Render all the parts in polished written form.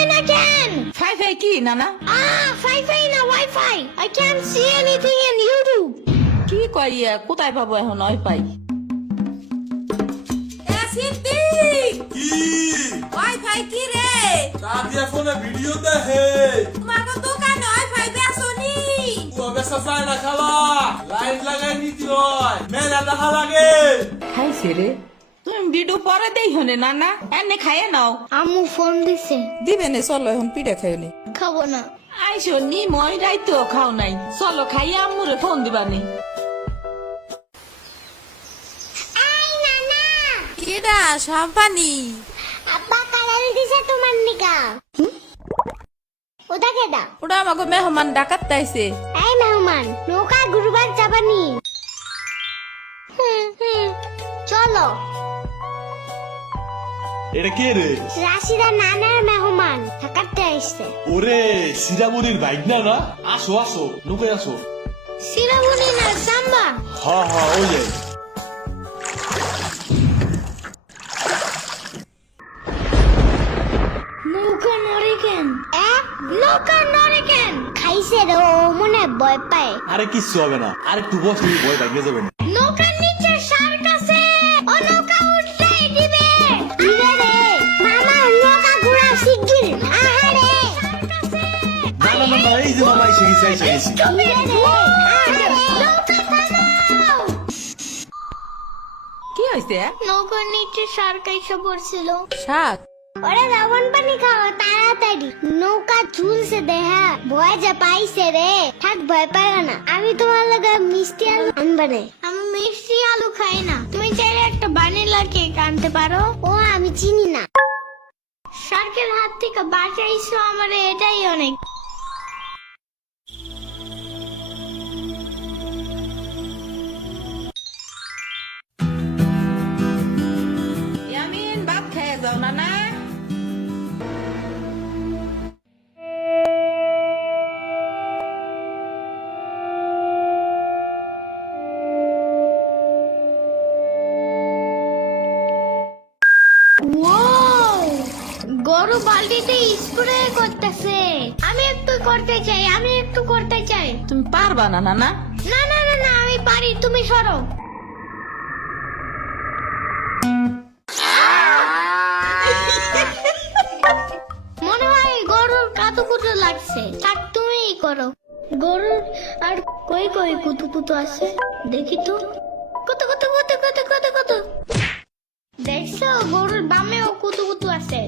হয় না কেন? ফাই কি নানা? ফাই না wifi. I can't see anything in YouTube. কি কইয়া কোথায় পাবো এখন ওয়াইফাই? কি ওয়াইফাই কি রে? দাদিয়া ফোনে ভিডিও দেখে তোমাকে দোকানে ওয়াইফাই বেসনি? ও বেসা চায় না খালা লাইট লাগাই নিতে হয় মেলা দেখা লাগে খাইছে রে তুমি ভিডিও পরে দেই হনে নানা এনে খাইয়ে নাও। আম্মু ফোন দিছে। দিবে নে চলো এখন পিঠা খাইও নি। খাবো না। আইসো নি মই রাইতো খাও নাই চলো খাইয়ে আম্মুরে ফোন দিবানি। কেডা সম্পানি? আব্বা কালার দিছে তোমার নিকা। ওটা কেডা? ওটা আমাকে মেহমান ডাকাত তাইছে। এই মেহমান নৌকা ঘুরবার যাবানি? চলো। এটা কে রে রাশিদা নানার মেহমান থাকাতে আসছে। ওরে সিরামুনির বাইক না না আসো আসো নুকে আসো সিরামুনি না সাম্বা। হ্যাঁ হ্যাঁ ওই যে নৌকা নড়ে কেন? নৌকা নড়ে কেন? খাইছে রে ও মনে ভয় পায়। আরে কিচ্ছু হবে না আরেকটু বসে ভয় ভাঙে যাবেন নৌকার নিচে শার্ক আছে। ও নৌকা উঠতেই দিবে। দিবে রে মামা নৌকা ঘোরা শিগগির। আহারে শার্ক আছে। না না না না, এই যে মামা এসে গেছি দিবে রে আহারে নৌকা থামাও। কি হইছে? নৌকার নিচে শার্ক এসে পড়ছিল। শাক ওরে লবণ পানি খাও তাড়াতাড়ি। নৌকা ঝুলছে দেহা ভয় যা পাইছে রে। থাক ভয় পাইও না আমি তোমার লগে মিষ্টি আলু আনবানে। আমি মিষ্টি আলু খাই না। তুমি চাইলে একটা ভ্যানিলা কেক আনতে পারো। ও আমি চিনি না। শার্কের হাত থেকে বাঁচাইছো আমার এটাই অনেক। ইয়ামিন ভাত খেয়ে যাও নানা। গরু বালতিতে স্প্রে করতেছে। আমি একটু করতে চাই। তুমি পারবা না নানা? না না না না আমি পারি তুমি সরো। মনে হয় গরুর কাতুকুতু লাগছে। থাক তুমিই করো। গরুর আর কই কই কুতুকুতু আছে দেখি তো। কত কত কত কত কত কত দেখছো গরুর বামেও কুতুকুতু আছে।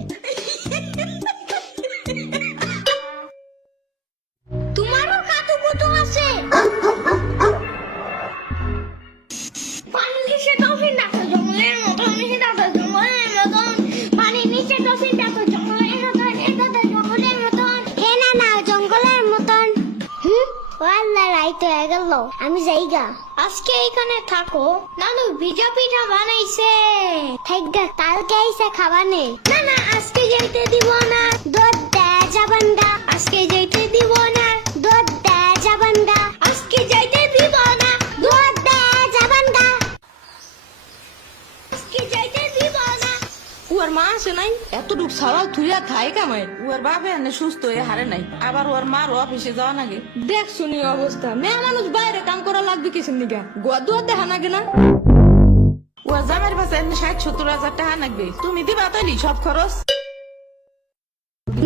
তোমারও কাতুকুতু আছে। পানির নিচে ডলফিন ডাকো জঙ্গলের মতো। পানির নিচে ডলফিন ডাকো জঙ্গলের মতন। জঙ্গলের মতন। হে না না জঙ্গলের মতন। ও আল্লাহ রাইত হয়ে গেল আমি যাইগা। আজকে এখানে থাকো। নানু ভিজা পিঠা বানাইছে। থাকগা কালকে আইসা খাবানে। না না আজকে যাইতে দিব না। দুধ দেয় যাবান্ডা। আজকে যাইতে দিব না। দুধ দেয় যাবান্ডা। আজকে যাইতে দিব না। দুধ দেয় যাবান্ডা। আজকে যাইতে দিব না। ওর মা আসে নাই এতটুক সাওয়াল থুইয়া খাই কামাই। ওর বাপে এনে সুস্থ হয়ে হারে নাই আবার ওর মার অফিসে যাওয়া নাগে। দেখ শুনি অবস্থা মেয়ে মানুষ বাইরে কাম করা লাগবে কিসের নিকা? গোয়া দুয়া দেখা নাগে না? ওর জামের পাশে ৬০-৭০ হাজার টাকা লাগবে। তুমি দিবা তৈরি সব খরচ?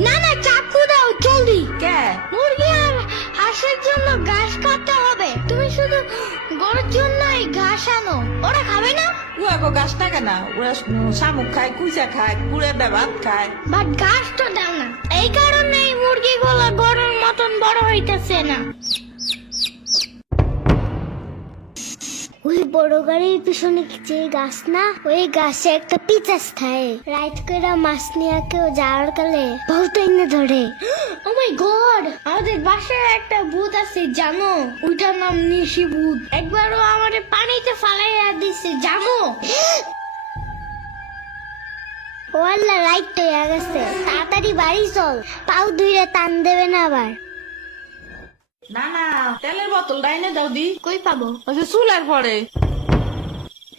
না না চাকু দাও জলদি। কে? মুরগি আর হাঁসের জন্য ঘাস কাটতে হবে। তুমি শুধু গরুর জন্য এই ঘাস আনো। ওরা খাবে না? ওগো গাছ টাকা না ওরা শামুক খায় কুইচা খায় কুড়ে দেয় ভাত খায়। বাট ঘাস তো দাও না। এই কারণে এই মুরগিগুলো গরুর মতন বড় হইতেছে না। ওই বড় গাড়ির পিছনে যে গাছ না ওই গাছে একটা পিচাস থাকে। রাইট করে মাছ নিয়ে কেউ যাওয়ার কালে বহুত এনে ধরে। ও মাই গড আমাদের বাসায় একটা ভূত আছে জানো? ওইটার নাম নিশি ভূত। একবারও আমাদের পানিতে ফালাইয়া দিছে জানো? ও আল্লাহ রাইট তো হয়ে গেছে। তাড়াতাড়ি বাড়ি চল। পাও ধুইরে টান দেবে না আবার। না না তেলের বোতল ডাইনে দাও দি। কই পাবো? ওই যে চুলার পরে।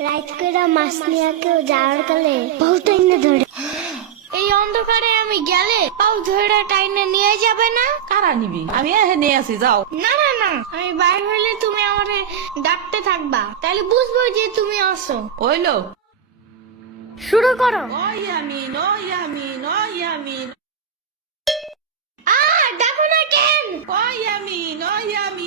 রাইট করে মাছ নিয়ে কেউ যাওয়ার কালে বহুত এনে ধরে। এই এই অন্ধকারে আমি গেলে পাও ধরে টাইনে নিয়ে যাবে না? কারা নিবি? আমি এখানে আছি, যাও। না না না, আমি বাইরে হইলে তুমি আমারে ডাকতে থাকবা, তাহলে বুঝবো যে তুমি আসো। ওইলো শুরু করো। ইয়ামিন, ও ইয়ামিন, ও ইয়ামিন, ডাকো না কেন? ও ইয়ামিন, ও ইয়ামিন।